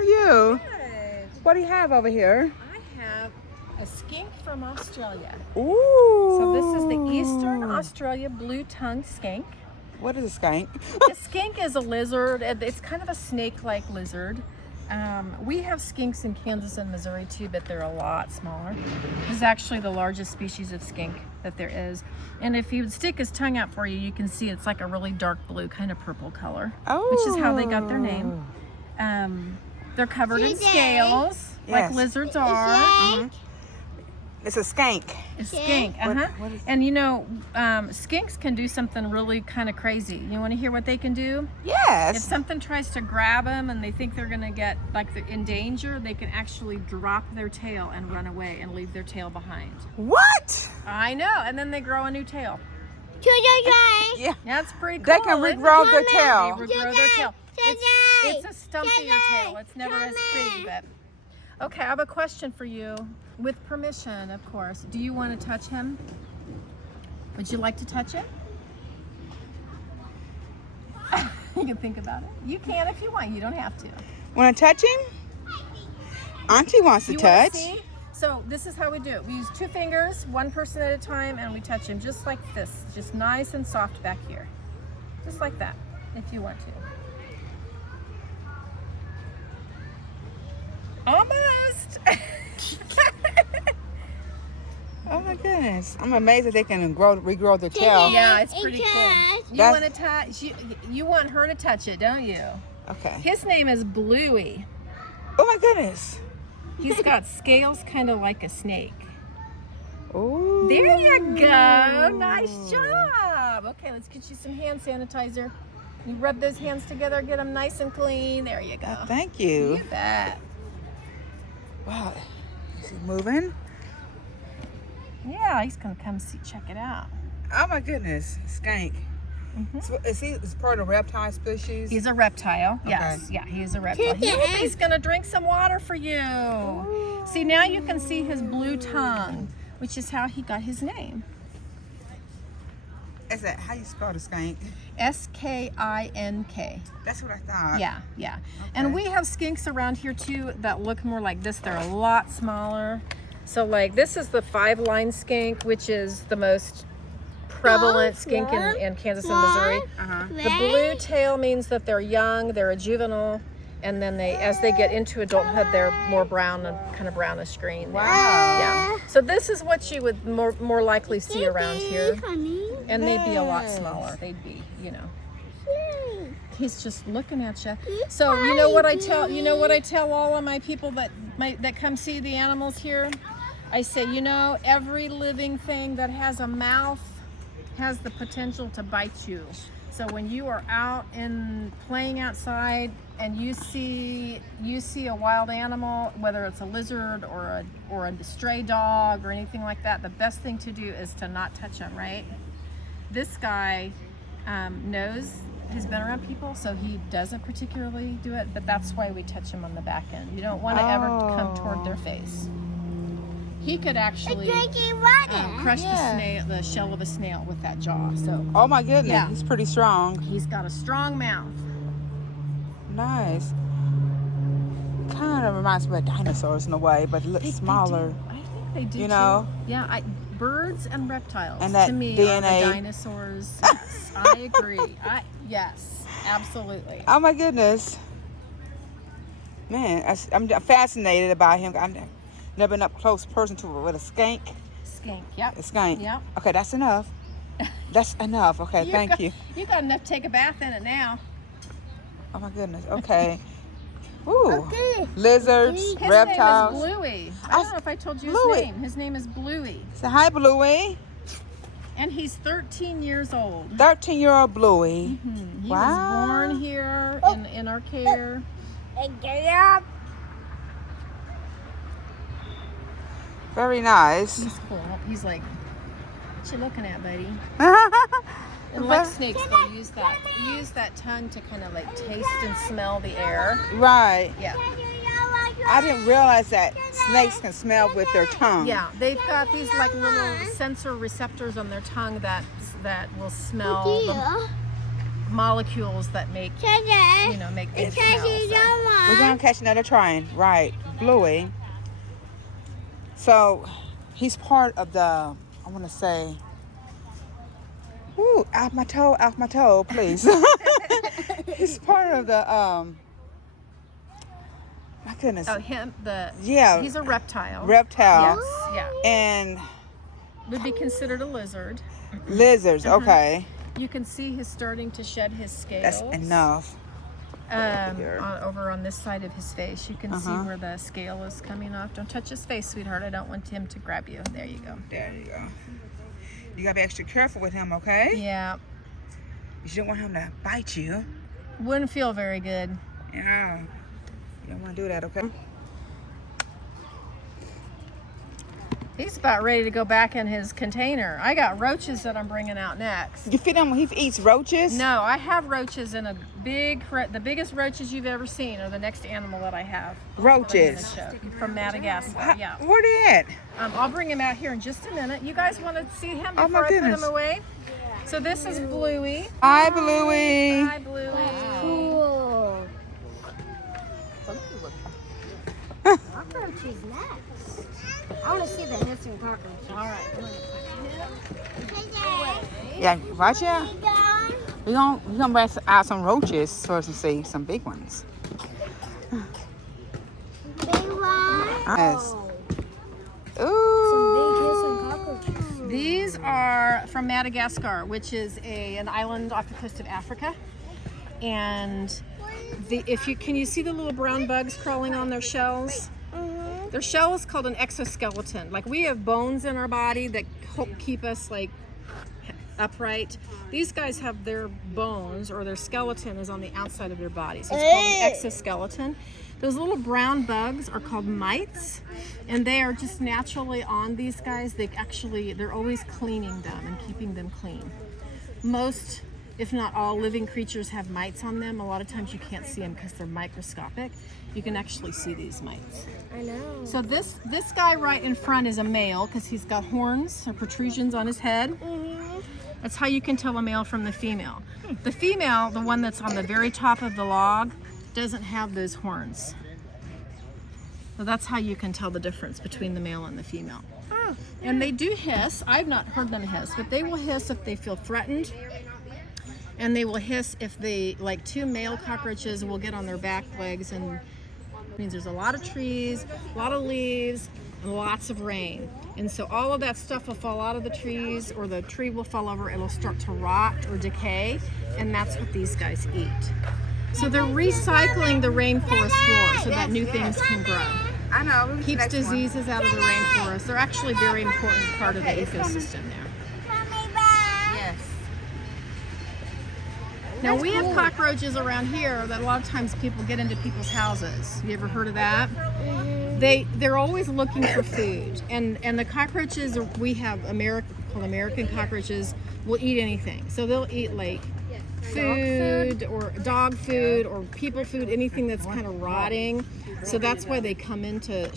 are you? Good. What do you have over here? I have a skink from Australia. Ooh. So this is the Eastern Australia blue-tongued skink. What is a skink? A skink is a lizard. It's kind of a snake-like lizard. We have skinks in Kansas and Missouri too, but they're a lot smaller. This is actually the largest species of skink that there is. And if he would stick his tongue out for you, you can see it's like a really dark blue, kind of purple color, which is how they got their name. They're covered in scales, like lizards are. Mm-hmm. It's a skank. A skink, What is... And you know, skinks can do something really kind of crazy. You want to hear what they can do? Yes. If something tries to grab them and they think they're going to get like they're in danger, they can actually drop their tail and run away and leave their tail behind. What? I know, and then they grow a new tail. Yeah. That's pretty cool. They can regrow their tail. They regrow their tail. It's a stumpier tail. It's never as pretty, but okay. I have a question for you, with permission, of course. Do you want to touch him? Would you like to touch him? You can think about it. You can if you want. You don't have to. Want to touch him? Auntie wants to You touch. want to see? So this is how we do it. We use 2 fingers, one person at a time, and we touch him just like this. Just nice and soft back here. Just like that, if you want to. Almost. Oh my goodness. I'm amazed that they can regrow their tail. Yeah, it's pretty cool. You want to touch? You want her to touch it, don't you? Okay. His name is Bluey. Oh my goodness. He's got scales kind of like a snake. Oh. There you go. Nice job. Okay, let's get you some hand sanitizer. You rub those hands together, get them nice and clean. There you go. Thank you. You bet. Wow. Is he moving? Yeah, he's gonna come check it out. Oh my goodness. Skank. So is he part of the reptile species? He's a reptile. Okay. Yes. Yeah, he is a reptile. He's gonna drink some water for you. Ooh. See, now you can see his blue tongue, which is how he got his name. Is that how you spell the skank? S-K-I-N-K. That's what I thought. Yeah, yeah. Okay. And we have skinks around here too that look more like this. They're a lot smaller. So like this is the 5-line skink, which is the most prevalent skink in Kansas and Missouri. The blue tail means that they're young, they're a juvenile, and then as they get into adulthood, they're more brown and kind of brownish green. Wow. Yeah. So this is what you would more likely see around here. And they'd be a lot smaller. They'd be, you know. He's just looking at you. So you know what I tell all of my people that come see the animals here? I say, you know, every living thing that has a mouth has the potential to bite you. So when you are out and playing outside and you see a wild animal, whether it's a lizard or a stray dog or anything like that, the best thing to do is to not touch them, right? This guy knows he's been around people, so he doesn't particularly do it, but that's why we touch him on the back end. You don't want to ever come toward their face. He could actually crush the shell of a snail with that jaw. So. Oh my goodness, he's pretty strong. He's got a strong mouth. Nice. Kind of reminds me of dinosaurs in a way, but it looks smaller. I think they do. You know? Too. Yeah, birds and reptiles and that to me DNA. are the dinosaurs. Yes, I agree. Yes, absolutely. Oh my goodness. Man, I'm fascinated about him. I've never been up close person to with a skank. Skink, yep. A skank. Yep. Okay, that's enough. That's enough. Okay, thank you. You got enough to take a bath in it now. Oh my goodness. Okay. Ooh. Lizards, reptiles. His name is Bluey. I don't know if I told you his name. His name is Bluey. Say hi, Bluey. And he's 13 years old. 13-year-old Bluey. He was born here in our care. Very nice. He's cool. He's like, what you looking at, buddy? And like snakes, they'll use that tongue to kind of like taste and smell the air. Right. Yeah. I didn't realize that snakes can smell with their tongue. Yeah, they've got these like little sensor receptors on their tongue that will smell molecules that make, you know, make them smell. So. We're gonna catch another train, right? Bluey. So he's part of the, I want to say, ooh, off my toe, please. He's part of the, my goodness. Oh, him, yeah. He's a reptile. Reptile. Yes, yeah. And would be considered a lizard. Lizards, okay. You can see he's starting to shed his scales. That's enough. Over on this side of his face, you can see where the scale is coming off. Don't touch his face, sweetheart. I don't want him to grab you. There you go. There you go. You gotta be extra careful with him, okay? Yeah. You don't want him to bite you. Wouldn't feel very good. Yeah. You don't want to do that, okay? He's about ready to go back in his container. I got roaches that I'm bringing out next. You feed him when he eats roaches? No, I have roaches in a the biggest roaches you've ever seen are the next animal that I have. Roaches? From Madagascar, yeah. Where they at? I'll bring him out here in just a minute. You guys want to see him Oh, before my I put goodness. him away? So this is Bluey. Hi, Bluey. Hi, Bluey. Cool. Cockroach is next. I want to see the hissing cockroach. All right. Yeah, watch out. We're gonna bring out some roaches first and see some big ones. Big one. Yes. Some big Ooh. hissing cockroaches. These are from Madagascar, which is an island off the coast of Africa. And can you see the little brown bugs crawling on their shells? Their shell is called an exoskeleton. Like we have bones in our body that keep us like upright. These guys have their bones or their skeleton is on the outside of their body. So it's called an exoskeleton. Those little brown bugs are called mites, and they are just naturally on these guys. They're always cleaning them and keeping them clean. Most, if not all, living creatures have mites on them. A lot of times you can't see them because they're microscopic. You can actually see these mites. I know. So this guy right in front is a male because he's got horns or protrusions on his head. That's how you can tell a male from the female. The female, the one that's on the very top of the log, doesn't have those horns. So that's how you can tell the difference between the male and the female. And they do hiss. I've not heard them hiss, but they will hiss if they feel threatened. And they will hiss if like two male cockroaches will get on their back legs, and it means there's a lot of trees, a lot of leaves, and lots of rain. And so all of that stuff will fall out of the trees, or the tree will fall over, it'll start to rot or decay, and that's what these guys eat. So they're recycling the rainforest floor so that new things can grow. I know. Keeps diseases out of the rainforest. They're actually a very important part of the ecosystem there. Yes. Now we have cockroaches around here that a lot of times people get into people's houses. You ever heard of that? They're always looking for food, and the cockroaches we have called American cockroaches will eat anything. So they'll eat like food or dog food or people food, anything that's kind of rotting. So that's why they come into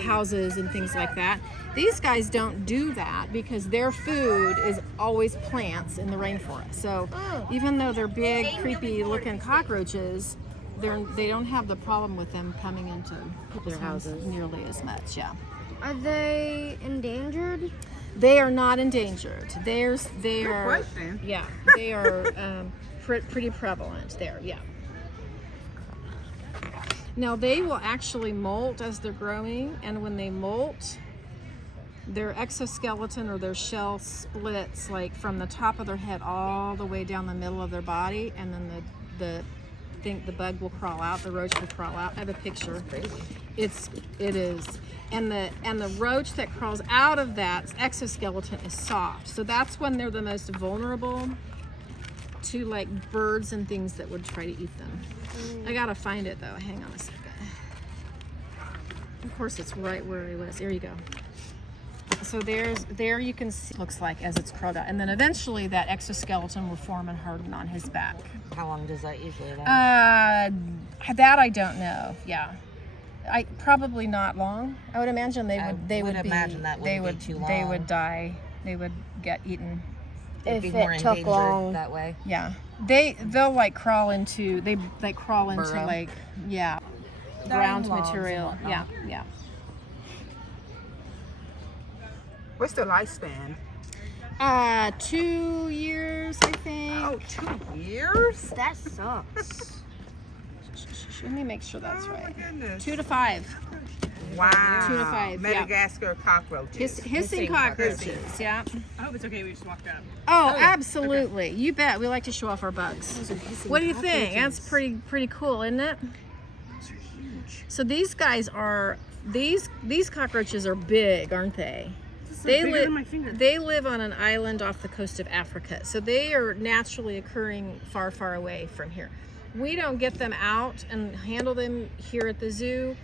houses and things like that. These guys don't do that because their food is always plants in the rainforest. So even though they're big, creepy looking cockroaches, they don't have the problem with them coming into people's houses nearly as much. Yeah. Are they endangered? They are not endangered. They are question. yeah, they are pretty prevalent there. Yeah. Now they will actually molt as they're growing, and when they molt, their exoskeleton or their shell splits like from the top of their head all the way down the middle of their body, and then the bug will crawl out, the roach will crawl out. I have a picture. It is. And the roach that crawls out of that exoskeleton is soft. So that's when they're the most vulnerable to like birds and things that would try to eat them. I gotta find it though. Hang on a second. Of course it's right where he was. There you go. So there you can see looks like as it's crawled out. And then eventually that exoskeleton will form and harden on his back. How long does that usually last? That I don't know. Yeah. Probably not long. I would imagine they would They would be too long. They would die. They would get eaten. It'd be If more it took endangered long. that way. Yeah. they'll like crawl into Burrow. like ground Lawns and material. whatnot. Yeah. What's the lifespan? 2 years, I think. Oh, 2 years? That sucks. Let me make sure that's Oh my right. goodness. 2 to 5. Wow. 2 to 5, yeah. Madagascar cockroaches. Hissing cockroaches. Yeah. I hope it's okay. We just walked out. Oh, absolutely. Okay. You bet. We like to show off our bugs. What do you think? That's pretty cool, isn't it? So these guys are these cockroaches are big, aren't they? Bigger than my finger. They live on an island off the coast of Africa. So they are naturally occurring far, far away from here. We don't get them out and handle them here at the zoo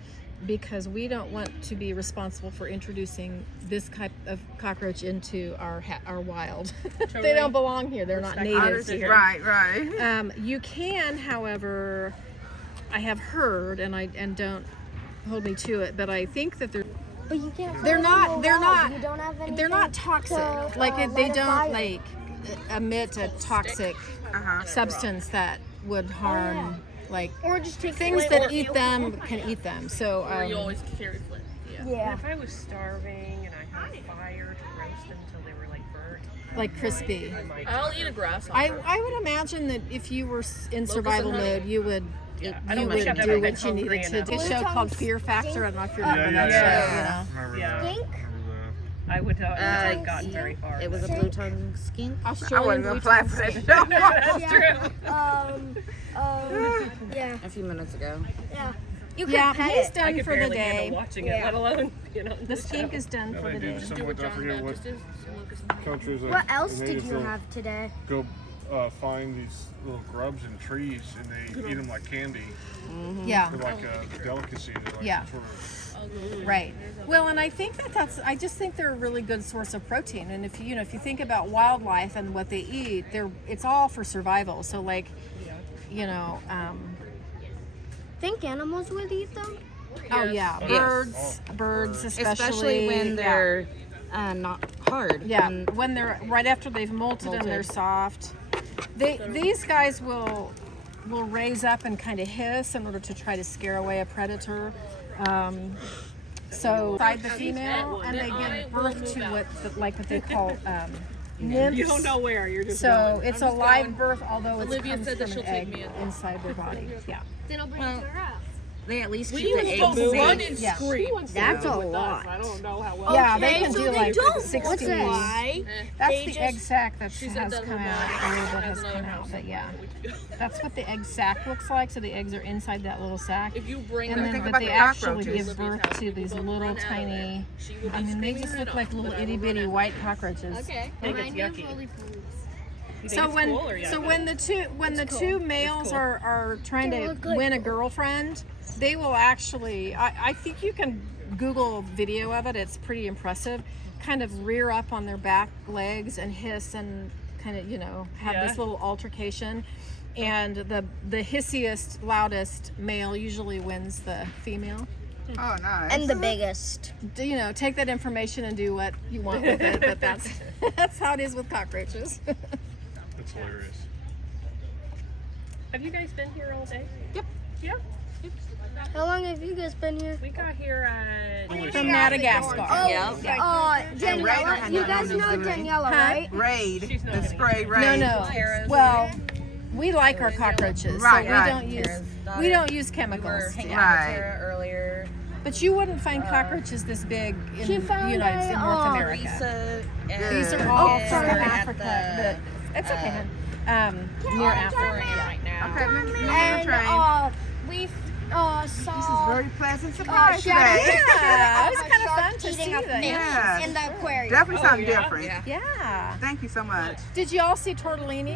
because we don't want to be responsible for introducing this type of cockroach into our wild. They don't belong here. They're not native to here. Right. You can, however, I have heard, and don't hold me to it, but I think that But you can't. they're not You don't have anything they're not toxic. to, Like they light a don't fire. like emit a toxic substance that would harm like Or just take things flint. that eat them can eat them. So You always carry flint. Yeah. If I was starving and I had a fire to roast them until they were like burnt, like crispy. I'll eat a grasshopper. I would imagine that if you were in survival mode, you would. I You don't would think I've do ever been what you needed hungry to. enough. This show called Fear Factor. I don't know if you remember that yeah. show. Remember Yeah. that. Skink? I would not have gotten very far. It was a blue tongue skink. I Australian wasn't blue gonna fly for that show. That's true. Yeah. A few minutes ago. Yeah. You can Yeah, pet he's it. I done could for the barely day. handle watching it, let alone The skink is done Yeah, for they the do day. something like, I forget what countries like What else the did natives you will have today? go find these little grubs in trees and they eat them like candy. Yeah. They're like a delicacy. They're like Yeah. sort of, Right. Well, and I think I just think they're a really good source of protein. And if you think about wildlife and what they eat, it's all for survival. So like, Think animals would eat them? oh yeah, birds Especially when they're not hard. Yeah, when they're right after they've molted and they're soft. These guys will raise up and kind of hiss in order to try to scare away a predator. So inside the female, and they give birth to what they call nymphs. You don't know where you're just. So it's a live birth, although it Olivia comes said that from an she'll take egg me in. inside their body. Yeah. Then I'll bring her up. They at least We keep the were eggs supposed to run safe. and Yeah. scream. That's a lot. I don't know how well. Yeah, they can do like What's 60. that? That's the egg sac that said has that come her out. mom A little bit has has another come out, house. but yeah, that's what the egg sac looks like. So the eggs are inside that little sac, If you bring and her, then Think but about they the actually cockroaches. give birth to these little tiny. I mean, they just look like little itty bitty white cockroaches. Okay. I think it's yucky. You think So it's when cool or yucky? the two males are trying to win a girlfriend, they will actually. I think you can Google video of it. It's pretty impressive. Kind of rear up on their back legs and hiss and kind of have this little altercation. And the hissiest, loudest male usually wins the female. Oh, nice. And the biggest. Take that information and do what you want with it. But that's how it is with cockroaches. it's hilarious. Have you guys been here all day? Yep. Yeah. How long have you guys been here? We got here at. From Madagascar. Daniela. You guys know Daniela, right? Raid. The spray raid. No. Well, we like our cockroaches, Right, so right. we don't use chemicals. Hanging Yeah. out with Right. Tara earlier. But you wouldn't find cockroaches this big in She the found United States, North America. Lisa These are all from Africa. It's okay, hon. Near Africa. right now. Okay, let me And train. we This is saw very pleasant surprise Shadow. today. Yeah, it was kind of shark fun to eating see a that. fish Yeah. in the aquarium. Definitely something yeah? different. Yeah. Thank you so much. Did you all see tortellini?